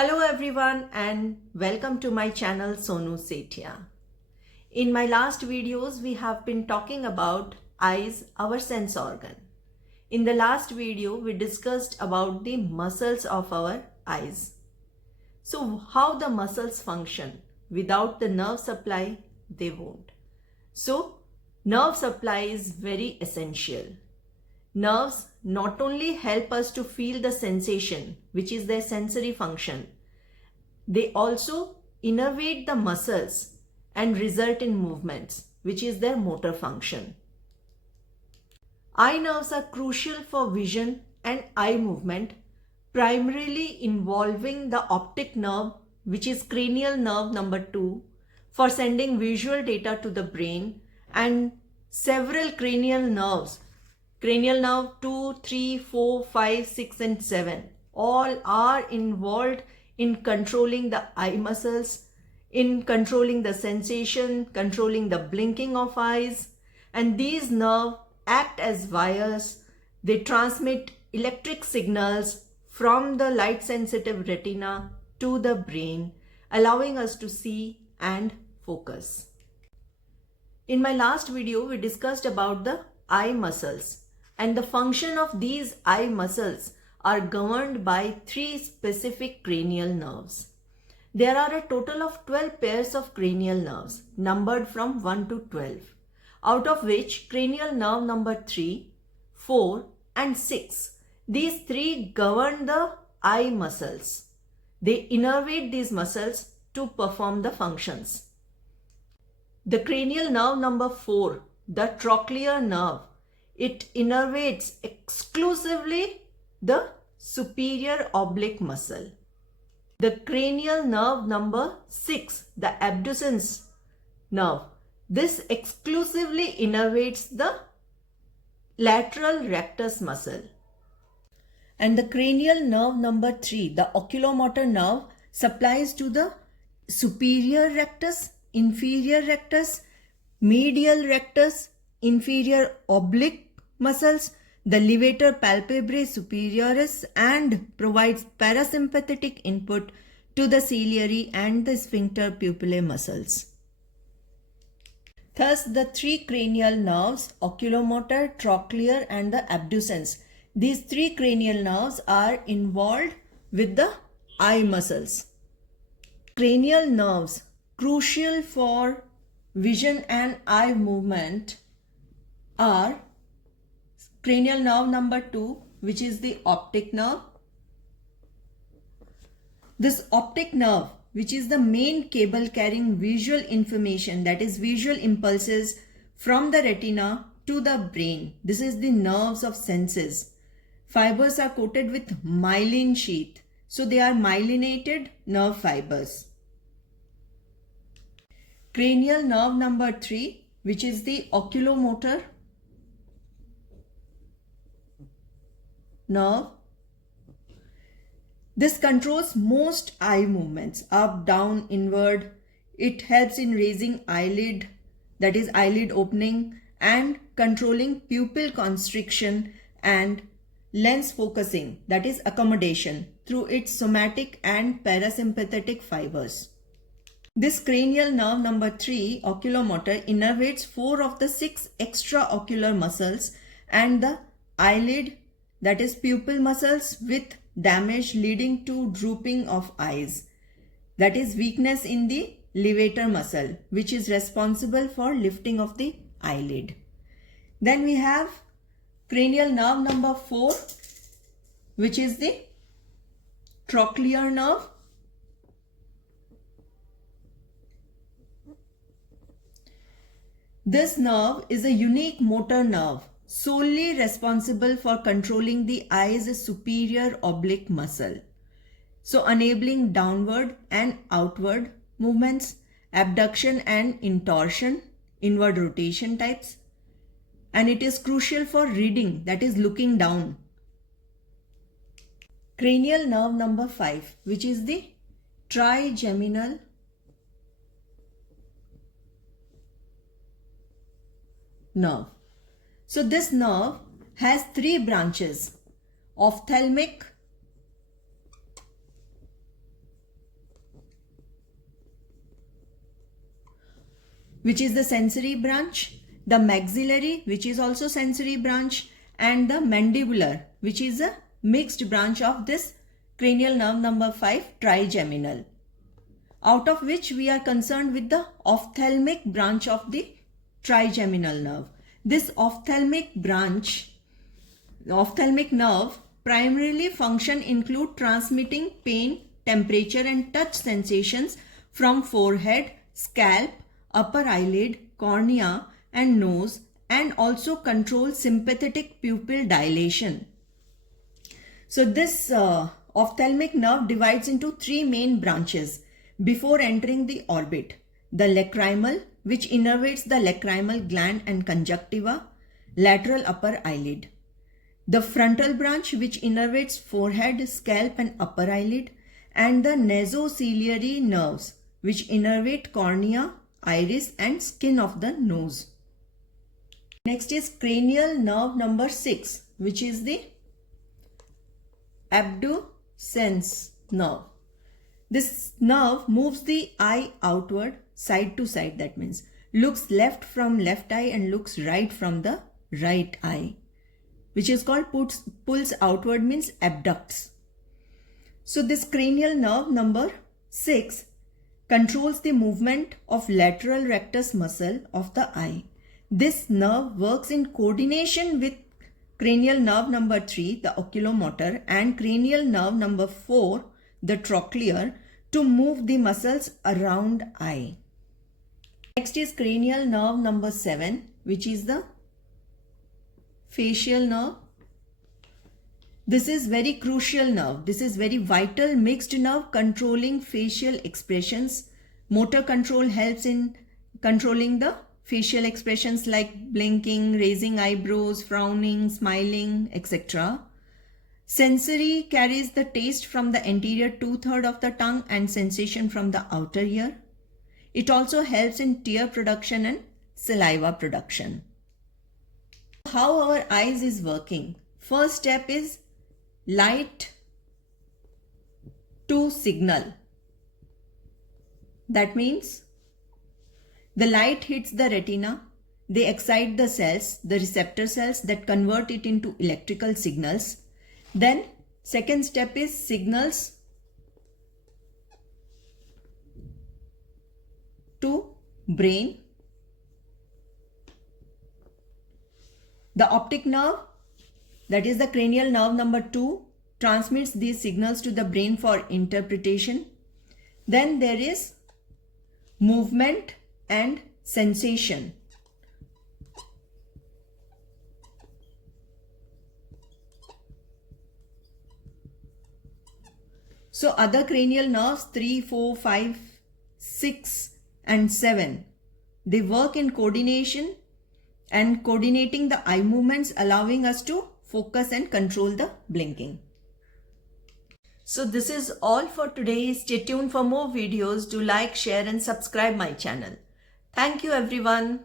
Hello everyone and welcome to my channel Sonu Sethia. In my last videos we have been talking about eyes, our sense organ. In the last video we discussed about the muscles of our eyes. So how the muscles function. Without the nerve supply they won't. So nerve supply is very essential. Nerves not only help us to feel the sensation, which is their sensory function, they also innervate the muscles and result in movements, which is their motor function. Eye nerves are crucial for vision and eye movement, primarily involving the optic nerve, which is cranial nerve number 2, for sending visual data to the brain, and several cranial nerves. Cranial nerve 2, 3, 4, 5, 6 and 7 all are involved in controlling the eye muscles, in controlling the sensation, controlling the blinking of eyes, and these nerves act as wires. They transmit electric signals from the light sensitive retina to the brain, allowing us to see and focus. In my last video, we discussed about the eye muscles. And the function of these eye muscles are governed by 3 specific cranial nerves. There are a total of 12 pairs of cranial nerves, numbered from 1 to 12, out of which cranial nerve number 3, 4 and 6, these 3 govern the eye muscles. They innervate these muscles to perform the functions. The cranial nerve number 4, the trochlear nerve, it innervates exclusively the superior oblique muscle. The cranial nerve number 6, the abducens nerve, this exclusively innervates the lateral rectus muscle. And the cranial nerve number 3, the oculomotor nerve, supplies to the superior rectus, inferior rectus, medial rectus, inferior oblique muscles, the levator palpebrae superioris, and provides parasympathetic input to the ciliary and the sphincter pupillae muscles. Thus, the 3 cranial nerves, oculomotor, trochlear and the abducens, these 3 cranial nerves are involved with the eye muscles. Cranial nerves, crucial for vision and eye movement, are cranial nerve number 2, which is the optic nerve. This optic nerve, which is the main cable carrying visual information, that is visual impulses from the retina to the brain. This is the nerves of senses. Fibers are coated with myelin sheath. So they are myelinated nerve fibers. Cranial nerve number 3, which is the oculomotor nerve. This controls most eye movements, up, down, inward. It helps in raising eyelid, that is eyelid opening, and controlling pupil constriction and lens focusing, that is accommodation, through its somatic and parasympathetic fibers. This cranial nerve number 3, oculomotor, innervates 4 of the 6 extraocular muscles and the eyelid, that is pupil muscles, with damage leading to drooping of eyes, that is weakness in the levator muscle, which is responsible for lifting of the eyelid. Then we have cranial nerve number 4, which is the trochlear nerve. This nerve is a unique motor nerve, solely responsible for controlling the eye's superior oblique muscle. So enabling downward and outward movements, abduction and intorsion, inward rotation types. And it is crucial for reading, that is looking down. Cranial nerve number 5, which is the trigeminal nerve. So this nerve has 3 branches: ophthalmic, which is the sensory branch, the maxillary, which is also sensory branch, and the mandibular, which is a mixed branch of this cranial nerve number 5, trigeminal, out of which we are concerned with the ophthalmic branch of the trigeminal nerve. This ophthalmic branch, the ophthalmic nerve, primarily function include transmitting pain, temperature and touch sensations from forehead, scalp, upper eyelid, cornea and nose, and also control sympathetic pupil dilation. So this ophthalmic nerve divides into 3 main branches before entering the orbit. The lacrimal, which innervates the lacrimal gland and conjunctiva, lateral upper eyelid. The frontal branch, which innervates forehead, scalp and upper eyelid, and the nasociliary nerves, which innervate cornea, iris and skin of the nose. Next is cranial nerve number 6, which is the abducens nerve. This nerve moves the eye outward, side to side, that means looks left from left eye and looks right from the right eye, which is called pulls outward, means abducts. So this cranial nerve number 6 controls the movement of lateral rectus muscle of the eye. This nerve works in coordination with cranial nerve number 3, the oculomotor, and cranial nerve number 4, the trochlear, to move the muscles around eye. Next is cranial nerve number 7, which is the facial nerve. This is very crucial nerve. This is very vital mixed nerve controlling facial expressions. Motor control helps in controlling the facial expressions like blinking, raising eyebrows, frowning, smiling, etc. Sensory carries the taste from the anterior 2/3 of the tongue and sensation from the outer ear. It also helps in tear production and saliva production. How our eyes is working? First step is light to signal. That means the light hits the retina, they excite the cells, the receptor cells that convert it into electrical signals. Then second step is signals to brain. The optic nerve, that is the cranial nerve number 2, transmits these signals to the brain for interpretation. Then there is movement and sensation. So other cranial nerves 3, 4, 5, 6 and 7, they work in coordination and coordinating the eye movements, allowing us to focus and control the blinking. So this is all for today. Stay tuned for more videos. Do like, share and subscribe my channel. Thank you everyone.